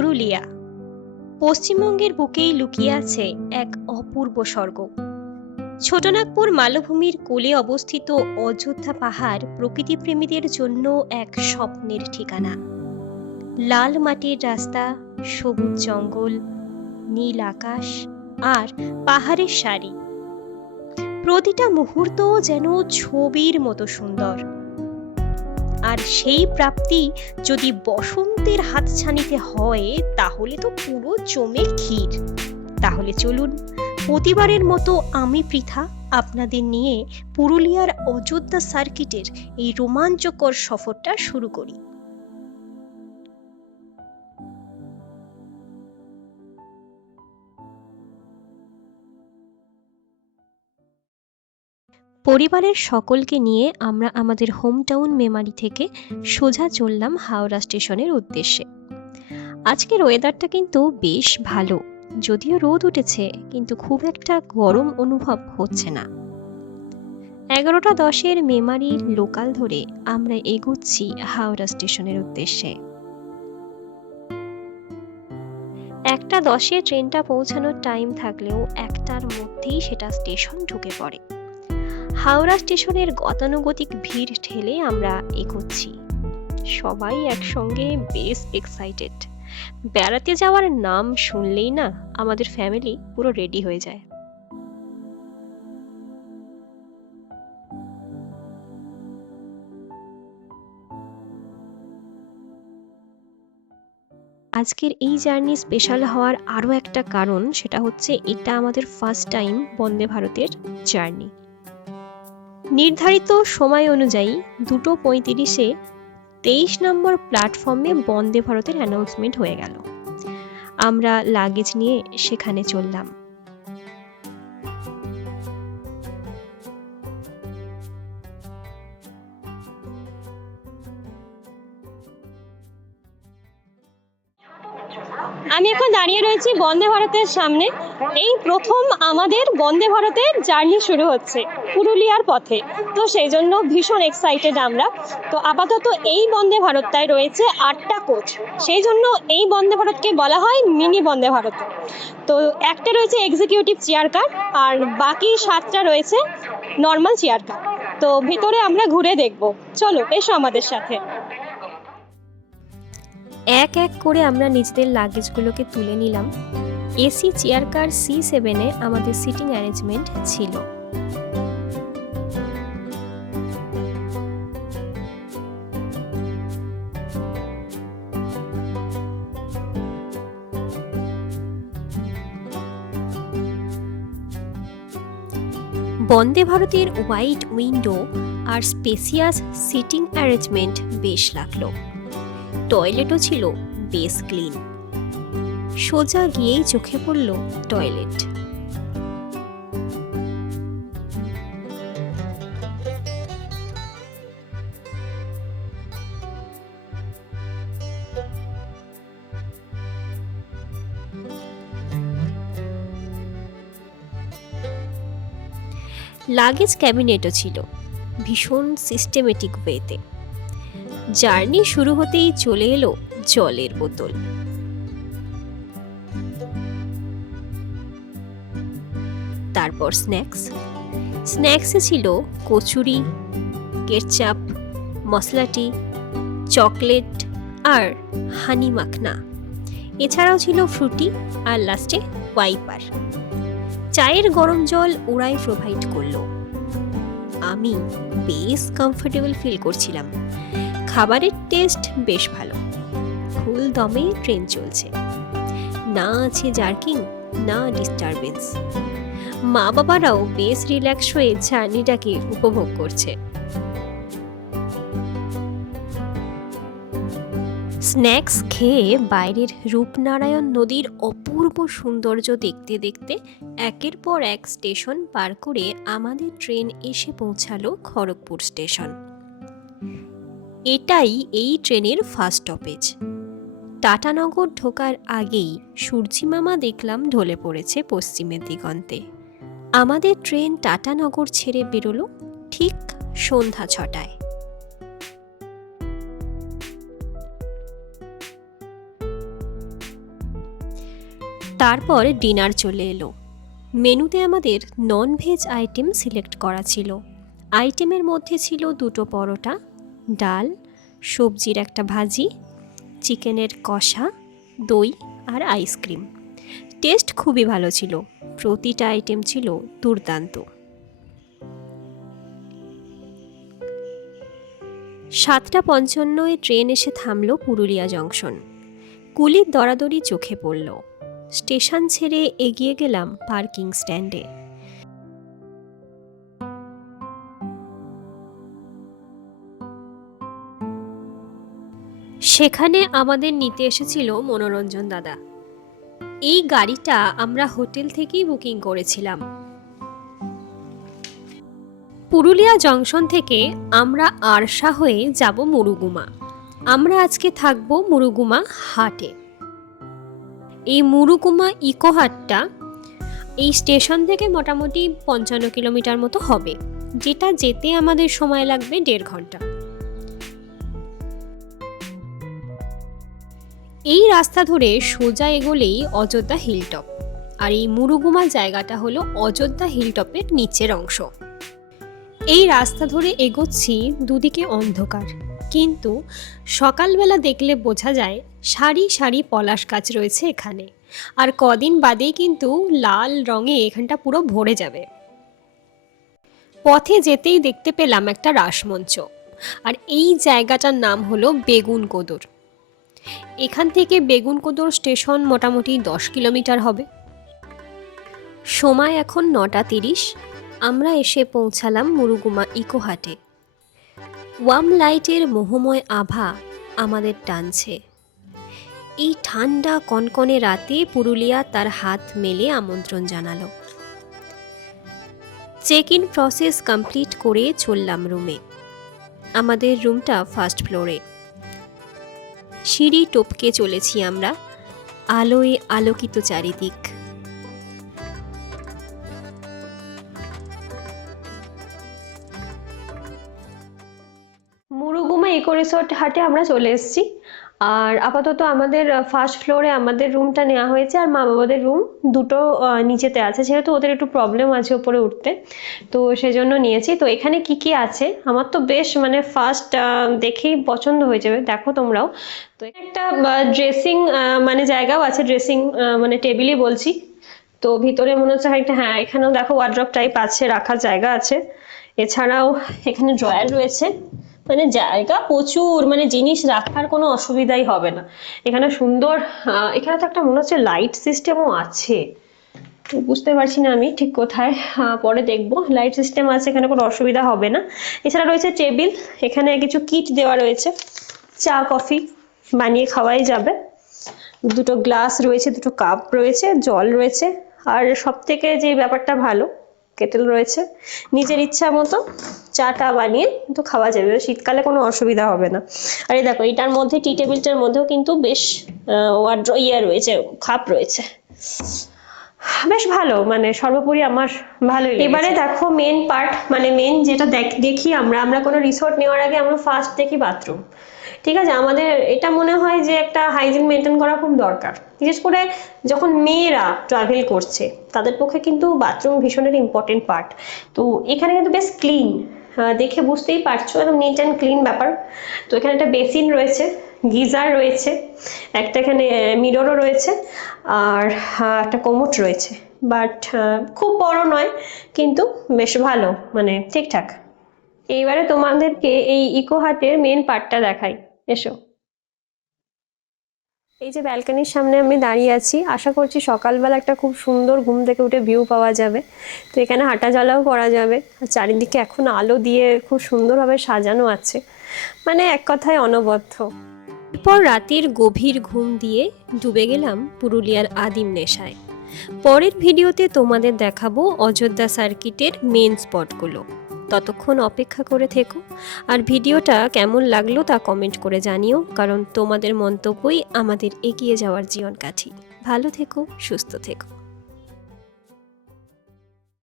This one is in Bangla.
পুরুলিয়া পশ্চিমবঙ্গের বুকেই লুকিয়ে আছে এক অপূর্ব স্বর্গ। ছোটনাগপুর মালভূমির কোলে অবস্থিত অযোধ্যা পাহাড় প্রকৃতিপ্রেমীদের জন্য এক স্বপ্নের ঠিকানা। লাল মাটির রাস্তা, সবুজ জঙ্গল, নীল আকাশ আর পাহাড়ের সারি, প্রতিটা মুহূর্ত যেন ছবির মতো সুন্দর। আর সেই প্রাপ্তি যদি বসন্তের হাতছানিতে হয় তাহলে তো পুরো জমে ক্ষীর। তাহলে চলুন প্রতিবারের মতো আমি পৃথা আপনাদের নিয়ে পুরুলিয়ার অযোধ্যা সার্কিটের এই রোমাঞ্চকর সফরটা শুরু করি। পরিবারের সকলকে নিয়ে আমরা আমাদের হোমটাউন মেমারি থেকে সোজা চললাম হাওড়া স্টেশনের উদ্দেশ্যে। আজকের ওয়েদারটা কিন্তু বেশ ভালো, যদিও রোদ উঠেছে কিন্তু খুব একটা গরম অনুভব হচ্ছে না। 11:10 মেমারি লোকাল ধরে আমরা এগোচ্ছি হাওড়া স্টেশনের উদ্দেশ্যে। 1:10 ট্রেনটা পৌঁছানোর টাইম থাকলেও 1টার মধ্যেই সেটা স্টেশন ঢুকে পড়ে। হাওড়া স্টেশনের গতানুগতিক ভিড় ঠেলে আমরা এগোচ্ছি। সবাই একসঙ্গে বেশ এক্সাইটেড। বেড়াতে যাওয়ার নাম শুনলেই না আমাদের ফ্যামিলি পুরো রেডি হয়ে যায়। আজকের এই জার্নি স্পেশাল হওয়ার আরো একটা কারণ, সেটা হচ্ছে এটা আমাদের ফার্স্ট টাইম বন্দে ভারতের জার্নি। নির্ধারিত সময় অনুযায়ী 2:35 23 নম্বর প্ল্যাটফর্মে বন্দে ভারতের অ্যানাউন্সমেন্ট হয়ে গেল। আমরা লাগেজ নিয়ে সেখানে চললাম। আমি এখন দাঁড়িয়ে রয়েছি বন্দে ভারতের সামনে। এই প্রথম আমাদের বন্দে ভারতের জার্নি শুরু হচ্ছে পুরুলিয়ার পথে, তো সেই জন্য ভীষণ এক্সাইটেড আমরা। তো আপাতত এই বন্দে ভারতটায় রয়েছে 8টা কোচ, সেই জন্য এই বন্দে ভারতকে বলা হয় মিনি বন্দে ভারত। তো একটা রয়েছে এক্সিকিউটিভ চেয়ার কার আর বাকি 7টা রয়েছে নর্মাল চেয়ার কার। তো ভিতরে আমরা ঘুরে দেখব, চলো এসো আমাদের সাথে। এক এক করে আমরা নিজেদের লাগেজগুলোকে তুলে নিলাম। এসি চেয়ার কার C7-এ আমাদের সিটিং অ্যারেঞ্জমেন্ট ছিল। বন্দে ভারতের হোয়াইট উইন্ডো আর স্পেসিয়াস সিটিং অ্যারেঞ্জমেন্ট বেশ লাগলো। টয়লেটও ছিল বেশ ক্লিন। সোজা গিয়েই চোখে পড়ল টয়লেট। লাগেজ ক্যাবিনেটও ছিল ভীষণ সিস্টেমেটিক ওয়েতে। জার্নি শুরু হতেই চলে এলো জলের বোতল। তারপর স্ন্যাক্সে ছিল কচুরি, কেচাপ, মশলাটি, চকলেট আর হানি মাখনা। এছাড়াও ছিল ফ্রুটি আর লাস্টে ওয়াইপার। চায়ের গরম জল ওরাই প্রোভাইড করলো। আমি বেশ কমফোর্টেবল ফিল করছিলাম। খাবারের টেস্ট বেশ ভালো। ফুল দমে ট্রেন চলছে, না আছে জার্কিং, না ডিস্টারবেন্স। মা বাবারাও বেশ রিল্যাক্স হয়ে জার্নিটাকে উপভোগ করছে। স্ন্যাক্স খেয়ে বাইরের রূপনারায়ণ নদীর অপূর্ব সৌন্দর্য দেখতে দেখতে একের পর এক স্টেশন পার করে আমাদের ট্রেন এসে পৌঁছালো খড়গপুর স্টেশন। এটাই এই ট্রেনের ফার্স্ট স্টপেজ। টাটানগর ঢোকার আগেই সূর্যিমামা দেখলাম ঢলে পড়েছে পশ্চিমের দিগন্তে। আমাদের ট্রেন টাটানগর ছেড়ে বেরোলো ঠিক সন্ধ্যা 6টায়। তারপর ডিনার চলে এলো। মেনুতে আমাদের নন ভেজ আইটেম সিলেক্ট করা ছিল। আইটেমের মধ্যে ছিল 2টো পরোটা, ডাল, সবজির একটা ভাজি, চিকেনের কষা, দই আর আইসক্রিম। টেস্ট খুবই ভালো ছিল, প্রতিটা আইটেম ছিল দুর্দান্ত। 7:55 ট্রেন এসে থামলো পুরুলিয়া জংশন। কুলির দরাদরি চোখে পড়ল। স্টেশন ছেড়ে এগিয়ে গেলাম পার্কিং স্ট্যান্ডে। সেখানে আমাদের নিতে এসেছিল মনোরঞ্জন দাদা। এই গাড়িটা আমরা হোটেল থেকেই বুকিং করেছিলাম। পুরুলিয়া জংশন থেকে আমরা আরশা হয়ে যাব মুরুগুমা। আমরা আজকে থাকবো মুরুগুমা হাটে। এই মুরুগুমা ইকো হাটটা এই স্টেশন থেকে মোটামুটি 55 কিলোমিটার মতো হবে, যেটা যেতে আমাদের সময় লাগবে 1.5 ঘন্টা। এই রাস্তা ধরে সোজা এগোলেই অযোধ্যা হিলটপ, আর এই মুরুগুমা জায়গাটা হলো অযোধ্যা হিলটপের নিচের অংশ। এই রাস্তা ধরে এগোচ্ছি, দুদিকে অন্ধকার, কিন্তু সকালবেলা দেখলে বোঝা যায় সারি সারি পলাশ গাছ রয়েছে এখানে। আর কদিন বাদেই কিন্তু লাল রঙে এখানটা পুরো ভরে যাবে। পথে যেতেই দেখতে পেলাম একটা রাসমঞ্চ, আর এই জায়গাটার নাম হলো বেগুনকোদর। এখান থেকে বেগুনকোদর স্টেশন মোটামুটি 10 কিলোমিটার হবে। সময় এখন 9:30। আমরা এসে পৌঁছালাম মুরুগুমা ইকো হাটে। ওয়ার্ম লাইটের মোহময় আভা আমাদের টানছে। এই ঠান্ডা কনকনে রাতে পুরুলিয়া তার হাত মেলে আমন্ত্রণ জানালো। চেক ইন প্রসেস কমপ্লিট করে চললাম রুমে। আমাদের রুমটা ফার্স্ট ফ্লোরে। সিঁড়ি টপকে চলেছি আমরা, আলোয় আলোকিত চারিদিক। মুরুগুমা ইকো রিসোর্ট হাটে আমরা চলে এসেছি। আর আপাতত আমাদের ফার্স্ট ফ্লোরে আমাদের রুমটা নেওয়া হয়েছে, আর মা বাবাদের রুম দুটো নিচেতে আছে, যেহেতু ওদের একটু প্রবলেম আছে উপরে উঠতে, তো সেজন্য নিয়েছি। তো এখানে কি কি আছে আমার তো বেশ মানে ফার্স্ট দেখেই পছন্দ হয়ে যাবে, দেখো তোমরাও। তো একটা ড্রেসিং মানে জায়গাও আছে, ড্রেসিং মানে টেবিলই বলছি। তো ভিতরে মনে হচ্ছে একটা, হ্যাঁ এখানেও দেখো ওয়ার্ড্রপ টাইপ আছে, রাখার জায়গা আছে। এছাড়াও এখানে ড্রয়ার রয়েছে, মানে জায়গা প্রচুর, মানে জিনিস রাখার কোনো অসুবিধাই হবে না এখানে। সুন্দর এখানে তো একটা মনে হচ্ছে লাইট সিস্টেমও আছে, বুঝতে পারছি না আমি ঠিক কোথায়, পরে দেখবো। লাইট সিস্টেম আছে এখানে, কোনো অসুবিধা হবে না। এছাড়া রয়েছে টেবিল, এখানে কিছু কিট দেওয়া রয়েছে, চা কফি বানিয়ে খাওয়াই যাবে। দুটো গ্লাস রয়েছে, দুটো কাপ রয়েছে, জল রয়েছে, আর সব থেকে যে ব্যাপারটা ভালো, কেটেল রয়েছে। নিজের ইচ্ছা মতো চাটা বানিয়ে কিন্তু খাওয়া যাবে, শীতকালে কোনো অসুবিধা হবে না। আর এই দেখো এটার মধ্যে, টি টেবিলটার মধ্যেও কিন্তু বেশ রয়েছে, খাপ রয়েছে, বেশ ভালো, মানে সর্বোপরি আমার ভালোই লেগেছে। এবারে দেখো মেন পার্ট, মানে মেন যেটা দেখি আমরা কোনো রিসোর্ট নেওয়ার আগে আমরা ফার্স্ট দেখি বাথরুম। ঠিক আছে, আমাদের এটা মনে হয় যে একটা হাইজিন মেনটেন করা খুব দরকার, বিশেষ করে যখন মেয়েরা ট্রাভেল করছে তাদের পক্ষে কিন্তু বাথরুম ভীষণের ইম্পর্টেন্ট পার্ট। তো এখানে কিন্তু বেশ ক্লিন, দেখে বুঝতেই পারছো একদম নিট অ্যান্ড ক্লিন ব্যাপার। তো এখানে একটা বেসিন রয়েছে, গিজার রয়েছে, একটা এখানে মিররও রয়েছে, আর একটা কোমোড রয়েছে। বাট খুব বড় নয়, কিন্তু বেশ ভালো, মানে ঠিকঠাক। এইবারে তোমাদেরকে এই ইকো হাটের মেন পার্টটা দেখাই, এসো। এই যে ব্যালকনির সামনে আমি দাঁড়িয়ে আছি, আশা করছি সকালবেলা একটা খুব সুন্দর ঘুম থেকে উঠে ভিউ পাওয়া যাবে। তো এখানে হাঁটা চলাও করা যাবে, আর চারিদিকে এখন আলো দিয়ে খুব সুন্দরভাবে সাজানো আছে, মানে এক কথায় অনবদ্য। এরপর রাতের গভীর ঘুম দিয়ে ডুবে গেলাম পুরুলিয়ার আদিম নেশায়। পরের ভিডিওতে তোমাদের দেখাবো অযোধ্যা সার্কিটের মেন স্পটগুলো। ততক্ষণ অপেক্ষা করে থেকো, আর ভিডিওটা কেমন লাগলো তা কমেন্ট করে জানিও, কারণ তোমাদের মন্তব্যই আমাদের এগিয়ে যাওয়ার জীবনকাঠি। ভালো থেকো, সুস্থ থেকো।